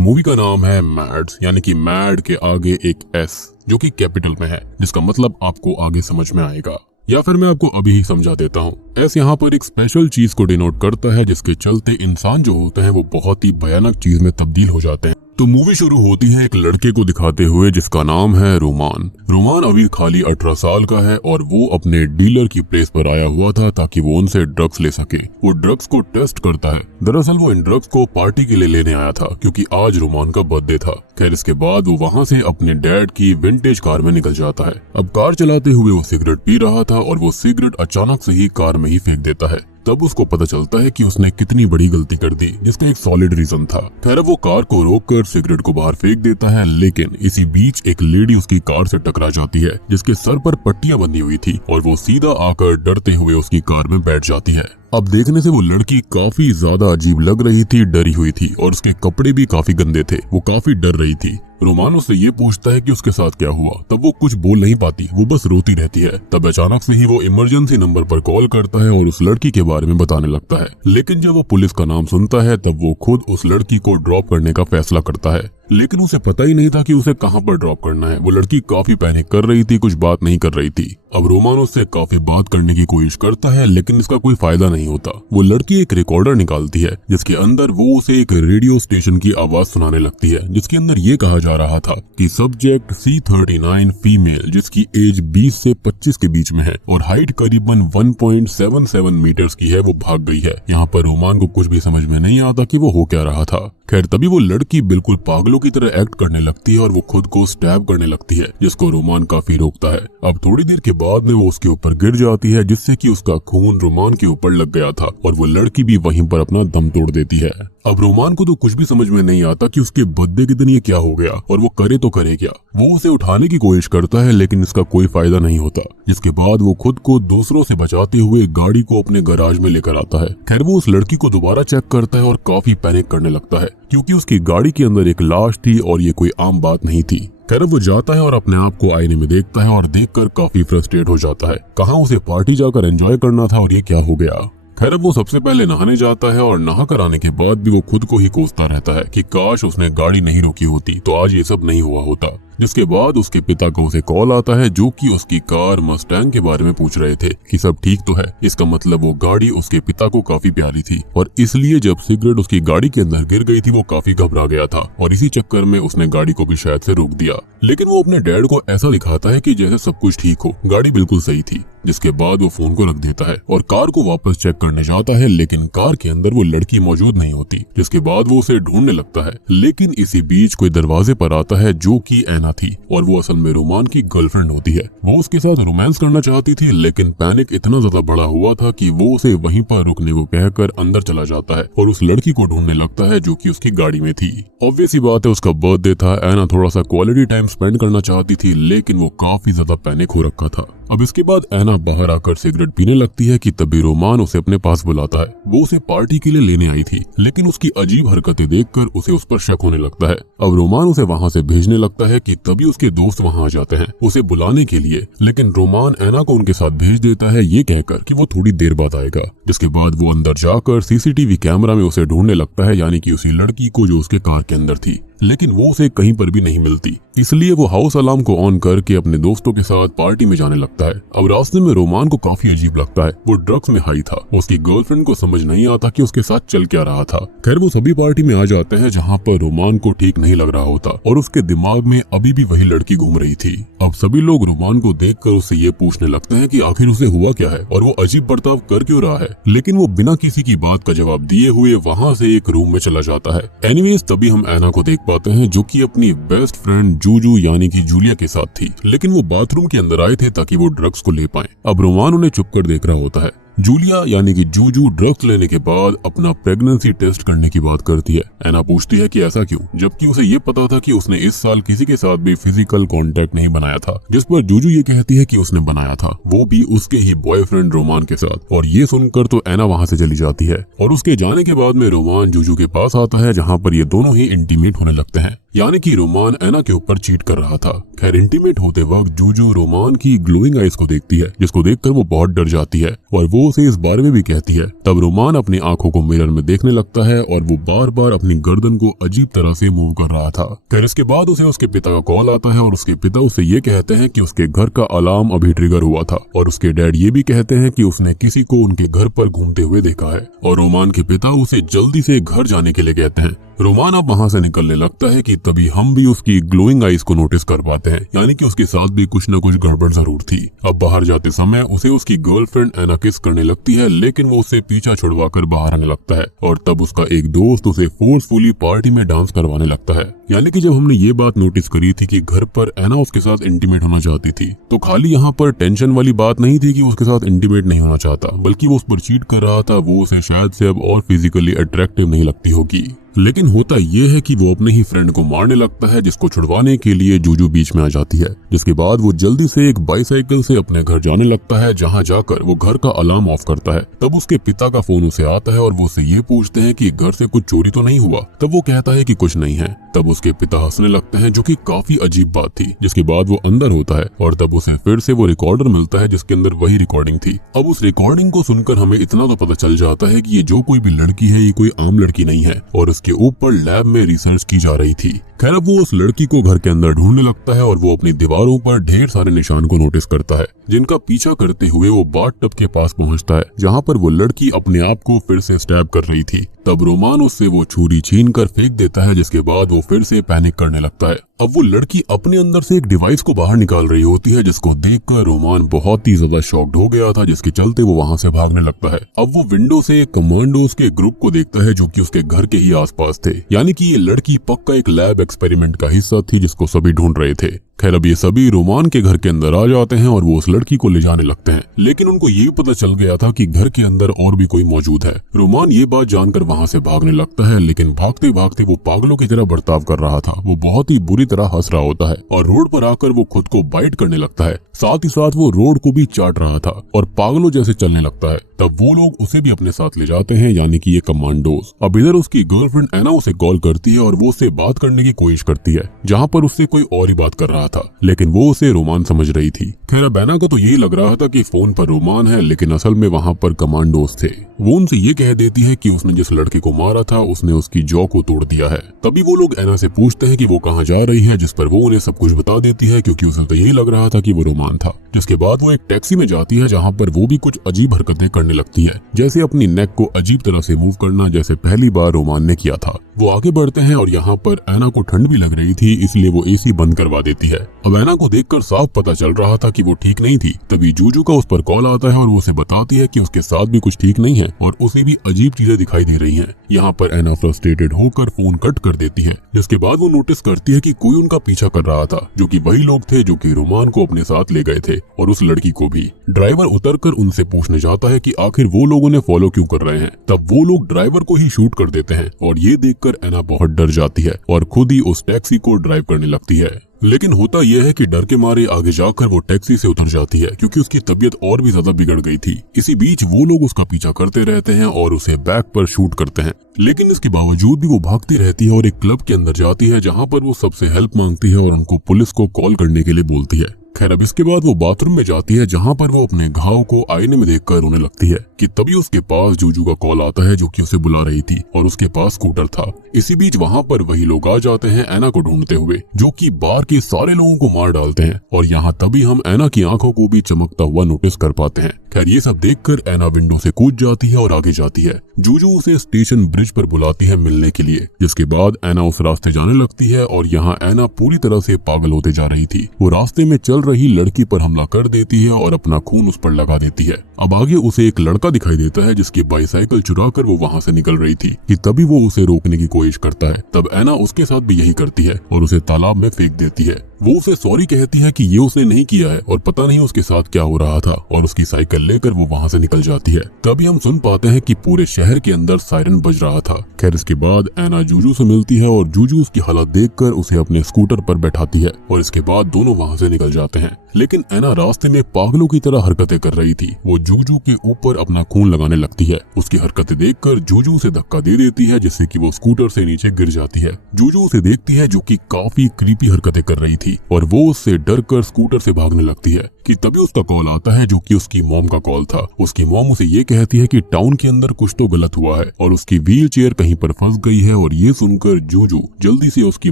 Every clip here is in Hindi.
मूवी का नाम है मैड्स, यानी कि मैड के आगे एक एस जो कि कैपिटल में है, जिसका मतलब आपको आगे समझ में आएगा, या फिर मैं आपको अभी ही समझा देता हूँ। एस यहाँ पर एक स्पेशल चीज को डिनोट करता है जिसके चलते इंसान जो होते हैं वो बहुत ही भयानक चीज में तब्दील हो जाते हैं। तो मूवी शुरू होती है एक लड़के को दिखाते हुए जिसका नाम है रोमान। रोमान अभी खाली 18 साल का है और वो अपने डीलर की प्लेस पर आया हुआ था ताकि वो उनसे ड्रग्स ले सके। वो ड्रग्स को टेस्ट करता है। दरअसल वो इन ड्रग्स को पार्टी के लिए लेने आया था क्योंकि आज रोमान का बर्थडे था। खैर इसके बाद वो वहाँ से अपने डैड की विंटेज कार में निकल जाता है। अब कार चलाते हुए वो सिगरेट पी रहा था और वो सिगरेट अचानक से ही कार में ही फेंक देता है। तब उसको पता चलता है कि उसने कितनी बड़ी गलती कर दी, जिसका एक सॉलिड रीजन था। खैर वो कार को रोककर सिगरेट को बाहर फेंक देता है, लेकिन इसी बीच एक लेडी उसकी कार से टकरा जाती है जिसके सर पर पट्टियां बंधी हुई थी और वो सीधा आकर डरते हुए उसकी कार में बैठ जाती है। अब देखने से वो लड़की काफी ज्यादा अजीब लग रही थी, डरी हुई थी और उसके कपड़े भी काफी गंदे थे। वो काफी डर रही थी। रोमान उससे ये पूछता है कि उसके साथ क्या हुआ। तब वो कुछ बोल नहीं पाती, वो बस रोती रहती है। तब अचानक से ही वो इमरजेंसी नंबर पर कॉल करता है और उस लड़की के बारे में बताने लगता है। लेकिन जब वो पुलिस का नाम सुनता है तब वो खुद उस लड़की को ड्रॉप करने का फैसला करता है, लेकिन उसे पता ही नहीं था कि उसे कहां पर ड्रॉप करना है। वो लड़की काफी पैनिक कर रही थी, कुछ बात नहीं कर रही थी। अब रोमान उससे काफी बात करने की कोशिश करता है लेकिन इसका कोई फायदा नहीं होता। वो लड़की एक रिकॉर्डर निकालती है जिसके अंदर वो उसे एक रेडियो स्टेशन की आवाज सुनाने लगती है जिसके अंदर ये कहा जा रहा था कि सब्जेक्ट C39 फीमेल जिसकी एज 20 से 25 के बीच में है और हाइट करीबन 1.77 मीटर्स की है, वो भाग गई है। यहाँ पर रोमान को कुछ भी समझ में नहीं आता कि वो हो क्या रहा था। खैर तभी वो लड़की बिल्कुल पागलों की तरह एक्ट करने लगती है और वो खुद को स्टैब करने लगती है, जिसको रोमान काफी रोकता है। अब थोड़ी देर के बाद में वो उसके ऊपर गिर जाती है जिससे कि उसका खून रोमान के ऊपर लग गया था और वो लड़की भी वहीं पर अपना दम तोड़ देती है। अब रोमान को तो कुछ भी समझ में नहीं आता कि उसके बर्थडे के दिन ये क्या हो गया और वो करे तो करे क्या। वो उसे उठाने की कोशिश करता है लेकिन इसका कोई फायदा नहीं होता, जिसके बाद वो खुद को दूसरों से बचाते हुए गाड़ी को अपने गैराज में लेकर आता है। खैर वो उस लड़की को दोबारा चेक करता है और काफी पैनिक करने लगता है क्योंकि उसकी गाड़ी के अंदर एक लाश थी और ये कोई आम बात नहीं थी। खैर वो जाता है और अपने आप को आईने में देखता है और देखकर काफी फ्रस्ट्रेट हो जाता है। कहाँ उसे पार्टी जाकर एंजॉय करना था और ये क्या हो गया। खैर वो सबसे पहले नहाने जाता है और नहा कर आने के बाद भी वो खुद को ही कोसता रहता है कि काश उसने गाड़ी नहीं रोकी होती तो आज ये सब नहीं हुआ होता। जिसके बाद उसके पिता को उसे कॉल आता है जो कि उसकी कार मस्टैंग के बारे में पूछ रहे थे कि सब ठीक तो है। इसका मतलब वो गाड़ी उसके पिता को काफी प्यारी थी और इसलिए जब सिगरेट उसकी गाड़ी के अंदर गिर गई थी वो काफी घबरा गया था और इसी चक्कर में उसने गाड़ी को भी शायद से रोक दिया। लेकिन वो अपने डैड को ऐसा दिखाता है कि जैसे सब कुछ ठीक हो, गाड़ी बिल्कुल सही थी। जिसके बाद वो फोन को रख देता है और कार को वापस चेक करने जाता है, लेकिन कार के अंदर वो लड़की मौजूद नहीं होती। जिसके बाद वो उसे ढूंढने लगता है, लेकिन इसी बीच कोई दरवाजे पर आता है जो कि ऐना थी और वो असल में रोमान की गर्लफ्रेंड होती है। वो उसके साथ रोमांस करना चाहती थी लेकिन पैनिक इतना ज्यादा बड़ा हुआ था कि वो उसे वहीं पर रुकने को कहकर अंदर चला जाता है और उस लड़की को ढूंढने लगता है जो कि उसकी गाड़ी में थी। ऑब्वियस सी बात है, उसका बर्थडे था। ऐना थोड़ा सा क्वालिटी टाइम स्पेंड करना चाहती थी लेकिन वो काफी ज्यादा पैनिक हो रखा था। अब इसके बाद ऐना बाहर आकर सिगरेट पीने लगती है कि तभी रोमान उसे अपने पास बुलाता है। वो उसे पार्टी के लिए लेने आई थी लेकिन उसकी अजीब हरकतें देखकर उसे उस पर शक होने लगता है। अब रोमान उसे वहाँ से भेजने लगता है कि तभी उसके दोस्त वहाँ आ जाते हैं उसे बुलाने के लिए, लेकिन रोमान ऐना को उनके साथ भेज देता है ये कहकर कि वो थोड़ी देर बाद आएगा। जिसके बाद वो अंदर जाकर सीसीटीवी कैमरा में उसे ढूंढने लगता है, यानी कि उसी लड़की को जो उसके कार के अंदर थी, लेकिन वो उसे कहीं पर भी नहीं मिलती। इसलिए वो हाउस अलार्म को ऑन करके अपने दोस्तों के साथ पार्टी में जाने लगता है। अब रास्ते में रोमान को काफी अजीब लगता है, वो ड्रग्स में हाई था। उसकी गर्लफ्रेंड को समझ नहीं आता कि उसके साथ चल क्या रहा था। खैर वो सभी पार्टी में आ जाते हैं जहाँ पर रोमान को ठीक नहीं लग रहा होता और उसके दिमाग में अभी भी वही लड़की घूम रही थी। अब सभी लोग रोमान को देखकर उससे ये पूछने लगते हैं कि आखिर उसे हुआ क्या है और वो अजीब बर्ताव कर क्यों रहा है, लेकिन वो बिना किसी की बात का जवाब दिए हुए वहाँ से एक रूम में चला जाता है। एनीवेज तभी हम ऐना को देख पाते हैं जो कि अपनी बेस्ट फ्रेंड जूजू यानी कि जूलिया के साथ थी, लेकिन वो बाथरूम के अंदर आए थे ताकि वो ड्रग्स को ले पाए। अब रोमान उन्हें चुप कर देख रहा होता है। जूलिया यानी कि जूजू ड्रग्स लेने के बाद अपना प्रेगनेंसी टेस्ट करने की बात करती है। ऐना पूछती है कि ऐसा क्यों, जबकि उसे ये पता था कि उसने इस साल किसी के साथ भी फिजिकल कांटेक्ट नहीं बनाया था। जिस पर जूजू ये कहती है कि उसने बनाया था, वो भी उसके ही बॉयफ्रेंड रोमान के साथ। और ये सुनकर तो ऐना वहाँ से चली जाती है और उसके जाने के बाद में रोमान जूजू के पास आता है जहाँ पर ये दोनों ही इंटीमेट होने लगते हैं। यानी कि रोमान एना के ऊपर चीट कर रहा था। खैर इंटीमेट होते वक्त जूजू रोमान की ग्लोइंग आइज को देखती है, जिसको देखकर वो बहुत डर जाती है और वो उसे इस बारे में भी कहती है। तब रोमान अपनी आंखों को मिरर में देखने लगता है और वो बार बार अपनी गर्दन को अजीब तरह से मूव कर रहा था। खैर इसके बाद उसे उसके पिता का कॉल आता है और उसके पिता उसे ये कहते हैं कि उसके घर का अलार्म अभी ट्रिगर हुआ था और उसके डैड ये भी कहते हैं कि उसने किसी को उनके घर पर घूमते हुए देखा है और रोमान के पिता उसे जल्दी से घर जाने के लिए कहते हैं। रोमान अब वहां से निकलने लगता है कि तभी हम भी उसकी ग्लोइंग आइज को नोटिस कर पाते हैं, यानी कि उसके साथ भी कुछ न कुछ गड़बड़ जरूर थी। अब बाहर जाते समय उसे उसकी गर्लफ्रेंड एना किस करने लगती है, लेकिन वो उसे पीछा छुड़वाकर बाहर आने लगता है और तब उसका एक दोस्त उसे फोर्सफुली पार्टी में डांस करवाने लगता है। यानी कि जब हमने ये बात नोटिस करी थी कि घर पर एना उसके साथ इंटीमेट होना चाहती थी, तो खाली यहाँ पर टेंशन वाली बात नहीं थी कि उसके साथ इंटीमेट नहीं होना चाहता, बल्कि वो उस पर चीट कर रहा था। वो उसे शायद से अब और फिजिकली अट्रैक्टिव नहीं लगती होगी। लेकिन होता यह है कि वो अपने ही फ्रेंड को मारने लगता है, जिसको छुड़वाने के लिए जूजू बीच में आ जाती है। जिसके बाद वो जल्दी से एक बाईसाइकिल से अपने घर जाने लगता है, जहां जाकर वो घर का अलार्म ऑफ करता है। तब उसके पिता का फोन उसे आता है और वो उसे ये पूछते हैं कि घर से कुछ चोरी तो नहीं हुआ। तब वो कहता है कि कुछ नहीं है। तब उसके पिता हंसने लगते हैं, जो कि काफी अजीब बात थी। जिसके बाद वो अंदर होता है और तब उसे फिर से वो रिकॉर्डर मिलता है, जिसके अंदर वही रिकॉर्डिंग थी। अब उस रिकॉर्डिंग को सुनकर हमें इतना तो पता चल जाता है कि ये जो कोई भी लड़की है, ये कोई आम लड़की नहीं है और उसके ऊपर लैब में रिसर्च की जा रही थी। खैर अब वो उस लड़की को घर के अंदर ढूंढने लगता है और वो अपनी दीवारों पर ढेर सारे निशान को नोटिस करता है, जिनका पीछा करते हुए वो बाथटब के पास पहुंचता है, जहां पर वो लड़की अपने आप को फिर से स्टैब कर रही थी। तब रोमान उससे वो छुरी छीन कर फेंक देता है, जिसके बाद वो फिर से पैनिक करने लगता है। अब वो लड़की अपने अंदर से एक डिवाइस को बाहर निकाल रही होती है, जिसको देखकर रोमान बहुत ही ज्यादा शॉक्ड हो गया था, जिसके चलते वो वहां से भागने लगता है। अब वो विंडो से कमांडोज के ग्रुप को देखता है, जो कि उसके घर के ही आसपास थे। यानी कि ये लड़की पक्का एक लैब एक्सपेरिमेंट का हिस्सा थी, जिसको सभी ढूंढ रहे थे। खैर अब ये सभी रोमान के घर के अंदर आ जाते हैं और वो उस लड़की को ले जाने लगते हैं, लेकिन उनको ये पता चल गया था कि घर के अंदर और भी कोई मौजूद है। रोमान ये बात जानकर वहां से भागने लगता है, लेकिन भागते भागते वो पागलों की तरह बर्ताव कर रहा था। वो बहुत ही बुरी तरह हंस रहा होता है और रोड पर आकर वो खुद को बाइट करने लगता है। साथ ही साथ वो रोड को भी चाट रहा था और पागलों जैसे चलने लगता है। तब वो लोग उसे भी अपने साथ ले जाते हैं, यानी कि ये कमांडोज। अब इधर उसकी गर्लफ्रेंड एना उसे कॉल करती है और वो उससे बात करने की कोशिश करती है, जहाँ पर उससे कोई और ही बात कर रहा था, लेकिन वो उसे रोमान समझ रही थी। खैर अब एना को तो यही लग रहा था कि फोन पर रोमान है, लेकिन असल में वहाँ पर कमांडोज थे। वो उनसे ये कह देती है कि उसने जिस लड़के को मारा था उसने उसकी जॉ को तोड़ दिया है। तभी वो लोग एना से पूछते हैं कि वो कहाँ जा रही है, जिस पर वो उन्हें सब कुछ बता देती है, क्योंकि उसे तो यही लग रहा था कि वो रोमान था। जिसके बाद वो एक टैक्सी में जाती है, जहाँ पर वो भी कुछ अजीब हरकतें करने लगती है, जैसे अपनी नेक को अजीब तरह से मूव करना, जैसे पहली बार रोमान ने किया था। वो आगे बढ़ते हैं और यहाँ पर एना को ठंड भी लग रही थी, इसलिए वो एसी बंद करवा देती है। अब एना को देखकर साफ पता चल रहा था कि वो ठीक नहीं थी। तभी जूजू का उस पर कॉल आता है और वो उसे बताती है कि उसके साथ भी कुछ ठीक नहीं है और उसे भी अजीब चीजें दिखाई दे रही हैं। यहाँ पर एना फ्रस्ट्रेटेड होकर फोन कट कर देती है, जिसके बाद वो नोटिस करती है कि कोई उनका पीछा कर रहा था, जो कि वही लोग थे जो कि रोमान को अपने साथ ले गए थे और उस लड़की को भी। ड्राइवर उतरकर उनसे पूछने जाता है कि आखिर वो लोग उन्हें फॉलो क्यों कर रहे हैं। तब वो लोग ड्राइवर को ही शूट कर देते हैं और ये देखकर एना बहुत डर जाती है और खुद ही उस टैक्सी को ड्राइव करने लगती है। लेकिन होता यह है कि डर के मारे आगे जाकर वो टैक्सी से उतर जाती है, क्योंकि उसकी तबीयत और भी ज्यादा बिगड़ गई थी। इसी बीच वो लोग उसका पीछा करते रहते हैं और उसे बैक पर शूट करते हैं, लेकिन इसके बावजूद भी वो भागती रहती है और एक क्लब के अंदर जाती है, जहाँ पर वो सबसे हेल्प मांगती है और उनको पुलिस को कॉल करने के लिए बोलती है। खैर अब इसके बाद वो बाथरूम में जाती है, जहाँ पर वो अपने घाव को आईने में देखकर रोने लगती है कि तभी उसके पास जूजू का कॉल आता है, जो कि उसे बुला रही थी और उसके पास स्कूटर था। इसी बीच वहाँ पर वही लोग आ जाते हैं एना को ढूंढते हुए, जो कि बार के सारे लोगों को मार डालते हैं और यहाँ तभी हम एना की आंखों को भी चमकता हुआ नोटिस कर पाते हैं। खैर ये सब देखकर एना विंडो से कूद जाती है और आगे जाती है। जूजू उसे स्टेशन ब्रिज पर बुलाती है मिलने के लिए, जिसके बाद एना उस रास्ते जाने लगती है और यहाँ एना पूरी तरह से पागल होते जा रही थी। वो रास्ते में चल रही लड़की पर हमला कर देती है और अपना खून उस पर लगा देती है। अब आगे उसे एक लड़का दिखाई देता है, जिसकी बाईसाइकिल चुराकर वो वहाँ से निकल रही थी कि तभी वो उसे रोकने की कोशिश करता है। तब एना उसके साथ भी यही करती है और उसे तालाब में फेंक देती है। वो उसे सॉरी कहती है कि ये उसने नहीं किया है और पता नहीं उसके साथ क्या हो रहा था, और उसकी साइकिल लेकर वो वहाँ से निकल जाती है। तभी हम सुन पाते हैं कि पूरे शहर के अंदर सायरन बज रहा था। खैर इसके बाद एना जूजू से मिलती है और जूजू उसकी हालत देखकर उसे अपने स्कूटर पर बैठाती है और इसके बाद दोनों वहाँ से निकल जाते हैं। लेकिन एना रास्ते में पागलों की तरह हरकतें कर रही थी। वो जूजू के ऊपर अपना खून लगाने लगती है। उसकी हरकतें देखकर जूजू उसे धक्का दे देती है, जिससे कि वो स्कूटर से नीचे गिर जाती है। जूजू उसे देखती है जो कि काफी क्रीपी हरकतें कर रही थी और वो उससे डर कर स्कूटर से भागने लगती है कि तभी उसका कॉल आता है, जो कि उसकी मॉम का कॉल था। उसकी मॉम उसे ये कहती है कि टाउन के अंदर कुछ तो गलत हुआ है और उसकी व्हील चेयर कहीं पर फंस गई है, और ये सुनकर जूजू जल्दी से उसकी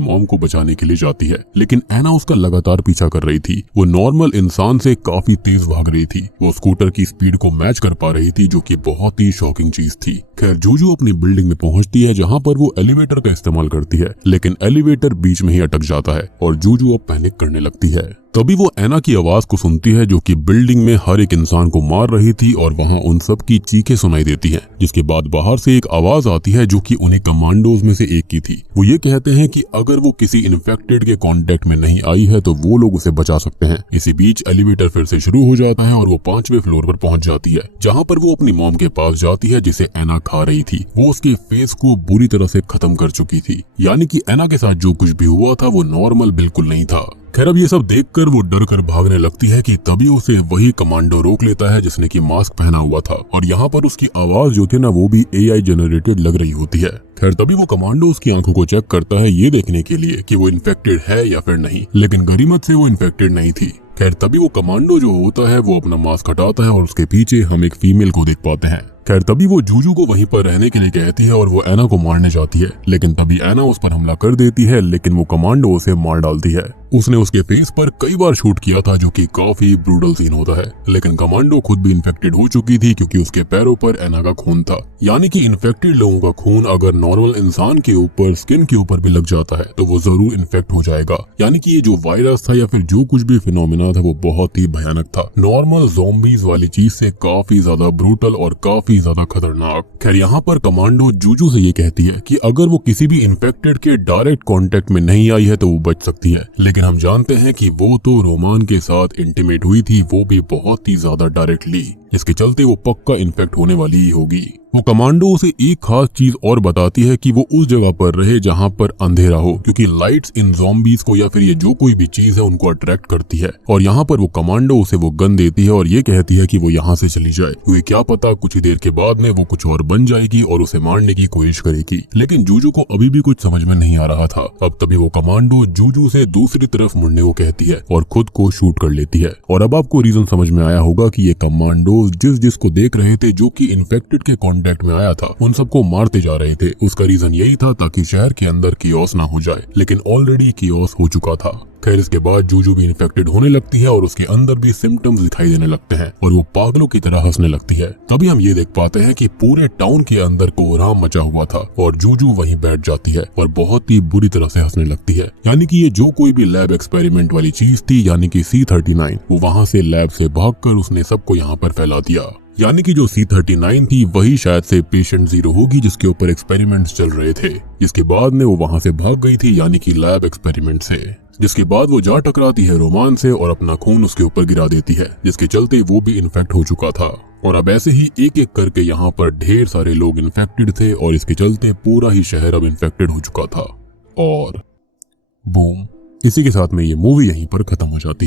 मॉम को बचाने के लिए जाती है। लेकिन एना उसका लगातार पीछा कर रही थी। वो नॉर्मल इंसान से काफी तेज भाग रही थी। वो स्कूटर की स्पीड को मैच कर पा रही थी, जो कि बहुत ही शॉकिंग चीज थी। खैर जूजू अपनी बिल्डिंग में पहुंचती है, जहां पर वो एलिवेटर का इस्तेमाल करती है, लेकिन एलिवेटर बीच में ही अटक जाता है और जूजू अब पैनिक करने लगती है। तभी वो एना की आवाज को सुनती है, जो कि बिल्डिंग में हर एक इंसान को मार रही थी, और वहां उन सब की चीखें सुनाई देती हैं। जिसके बाद बाहर से एक आवाज आती है, जो कि उन्हीं कमांडोज में से एक की थी। वो ये कहते हैं कि अगर वो किसी इन्फेक्टेड के कांटेक्ट में नहीं आई है तो वो लोग उसे बचा सकते हैं। इसी बीच एलिवेटर फिर से शुरू हो जाता है और वो 5वें फ्लोर पर पहुंच जाती है, जहाँ पर वो अपनी मॉम के पास जाती है, जिसे एना खा रही थी। वो उसके फेस को बुरी तरह से खत्म कर चुकी थी, यानी कि एना के साथ जो कुछ भी हुआ था वो नॉर्मल बिल्कुल नहीं था। खैर अब ये सब देखकर वो डर कर भागने लगती है कि तभी उसे वही कमांडो रोक लेता है जिसने की मास्क पहना हुआ था, और यहाँ पर उसकी आवाज जो थी ना वो भी AI जनरेटेड लग रही होती है। खैर तभी वो कमांडो उसकी आंखों को चेक करता है, ये देखने के लिए कि वो इन्फेक्टेड है या फिर नहीं, लेकिन गनीमत से वो इन्फेक्टेड नहीं थी। खैर तभी वो कमांडो जो होता है वो अपना मास्क हटाता है और उसके पीछे हम एक फीमेल को देख पाते हैं। खैर तभी वो जूजू को वहीं पर रहने के लिए कहती है और वो एना को मारने जाती है, लेकिन तभी एना उस पर हमला कर देती है, लेकिन वो कमांडो उसे मार डालती है। उसने उसके फेस पर कई बार शूट किया था, जो कि काफी ब्रूटल सीन होता है, लेकिन कमांडो खुद भी इन्फेक्टेड हो चुकी थी क्योंकि उसके पैरों पर एना का खून था। यानी कि इन्फेक्टेड लोगों का खून अगर नॉर्मल इंसान के ऊपर, स्किन के ऊपर भी लग जाता है तो वो जरूर इन्फेक्ट हो जाएगा। यानी कि ये जो वायरस था या फिर जो कुछ भी फिनोमिना था वो बहुत ही भयानक था, नॉर्मल ज़ॉम्बीज वाली चीज से काफी ज्यादा ब्रूटल और काफी ज्यादा खतरनाक। खैर यहाँ पर कमांडो जूजू से ये कहती है कि अगर वो किसी भी इन्फेक्टेड के डायरेक्ट कांटेक्ट में नहीं आई है तो वो बच सकती है, लेकिन हम जानते हैं कि वो तो रोमान के साथ इंटीमेट हुई थी, वो भी बहुत ही ज्यादा डायरेक्टली, जिसके चलते वो पक्का इन्फेक्ट होने वाली ही होगी। वो कमांडो उसे एक खास चीज और बताती है कि वो उस जगह पर रहे जहां पर अंधेरा हो, क्योंकि लाइट्स इन ज़ॉम्बीज को या फिर ये जो कोई भी चीज है उनको अट्रैक्ट करती है। और यहाँ पर वो कमांडो उसे वो गन देती है और ये कहती है कि वो यहाँ से चली जाए, क्योंकि क्या पता कुछ ही देर के बाद में वो कुछ और बन जाएगी और उसे मारने की कोशिश करेगी। लेकिन जूजू को अभी भी कुछ समझ में नहीं आ रहा था। अब तभी वो कमांडो जूजू से दूसरी तरफ मुड़ने को कहती है और खुद को शूट कर लेती है। और अब आपको रीजन समझ में आया होगा कि ये कमांडो जिसको देख रहे थे, जो कि इन्फेक्टेड के कांटेक्ट में आया था, उन सबको मारते जा रहे थे। उसका रीजन यही था ताकि शहर के अंदर कियोस ना हो जाए, लेकिन ऑलरेडी कियोस हो चुका था। खैर इसके बाद जूजू भी इन्फेक्टेड होने लगती है और उसके अंदर भी सिम्टम्स दिखाई देने लगते हैं और वो पागलों की तरह हंसने लगती है। तभी हम ये देख पाते हैं कि पूरे टाउन के अंदर कोहराम मचा हुआ था और जूजू वहीं बैठ जाती है और बहुत ही बुरी तरह से हंसने लगती है। यानी कि ये जो कोई भी लैब एक्सपेरिमेंट वाली चीज थी, यानी कि C39, वो वहाँ से लैब से भागकर उसने सबको यहाँ पर फैला दिया। यानी कि जो C39 थी वही शायद से पेशेंट 0 होगी जिसके ऊपर एक्सपेरिमेंट्स चल रहे थे। जिसके बाद में वो वहाँ से भाग गई थी, यानी कि लैब एक्सपेरिमेंट से। जिसके बाद वो जा टकराती है रोमान से और अपना खून उसके ऊपर गिरा देती है, जिसके चलते वो भी इन्फेक्ट हो चुका था। और अब ऐसे ही एक एक करके यहाँ पर ढेर सारे लोग इन्फेक्टेड थे और इसके चलते पूरा ही शहर अब इन्फेक्टेड हो चुका था। और बूम, इसी के साथ में ये मूवी यहीं पर खत्म हो जाती है।